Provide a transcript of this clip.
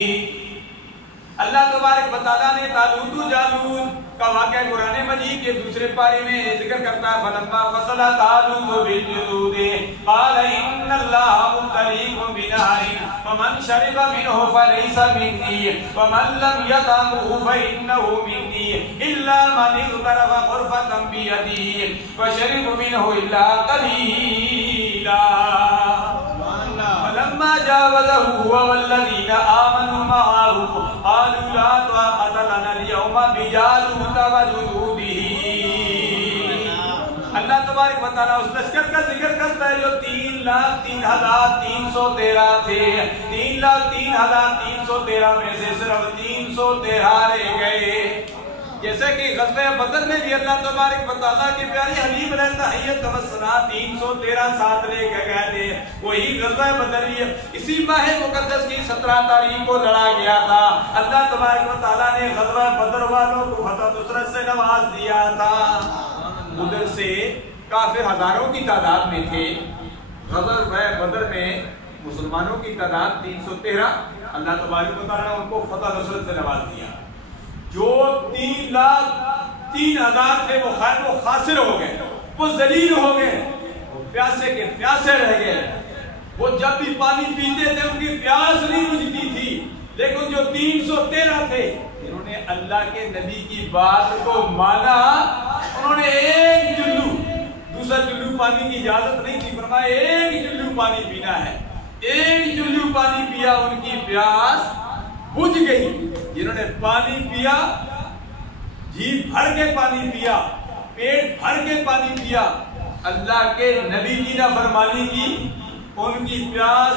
اللہ تبارک و تعالیٰ نے طالوت و جالوت کا واقعہ قرآن مجید کے دوسرے پارے میں ذکر کرتا ہے فَلَمَّا فَصَلَ طَالُوتُ بِالْجُنُودِ قَالَ إِنَّ اللَّهَ مُبْتَلِيكُم بِنَهَرٍ فَمَن شَرِبَ مِنْهُ فَلَيْسَ مِنِّي وَمَن لَّمْ يَطْعَمْهُ فَإِنَّهُ مِنِّي إِلَّا مَنِ اغْتَرَفَ غُرْفَةً بِيَدِهِ فَشَرِبَ مِنْهُ إِلَّا قَلِيلًا فَلَمَّا جَاوَزَهُ هُوَ وَالَّذِينَ آمَنُوا مَعَهُ قَالُوا لَا طَاقَةَ لَنَا الْيَوْمَ بِجَالُوتَ وَجُنُودِهِ۔ اللہ تبارک و تعالیٰ اس لشکر کا ذکر کرتا ہے جو 3,03,313 تھے۔ 3,03,313 میں سے صرف 313 رہ گئے۔ جیسے کہ غزوہ بدر میں بھی اللہ تبارک و تعالیٰ کے پیارے حبیب رہتا حیت توسنا 313 ساتھ لے کے گئے تھے۔ وہی غزوہ بدر اسی ماہ مقدس کی 17 تاریخ کو لڑا گیا تھا۔ اللہ تبارک و تعالیٰ نے غزوہ بدر والوں کو فتح نصرت سے نواز دیا تھا۔ ادھر سے کافر ہزاروں کی تعداد میں تھے، غزوہ بدر میں مسلمانوں کی تعداد 313۔ اللہ تبارک و تعالیٰ نے ان کو فتح نصرت سے نواز دیا۔ جو 3,03,000 تھے وہ خیر و خاسر ہو گئے، وہ ذلیل ہو گئے، وہ پیاسے کے پیاسے رہ گئے۔ وہ جب بھی پانی پیتے تھے ان کی پیاس نہیں بجھتی تھی، لیکن جو 313 تھے انہوں نے اللہ کے نبی کی بات کو مانا۔ انہوں نے ایک چلو، دوسرا چلو پانی کی اجازت نہیں تھی، فرمایا ایک چلو پانی پینا ہے۔ ایک چلو پانی پیا، ان کی پیاس بجھ گئی۔ جنہوں نے پانی پیا، جیب بھر کے پانی پیا، پیٹ بھر کے پانی پیا، اللہ کے نبی کی نافرمانی کی، ان کی پیاس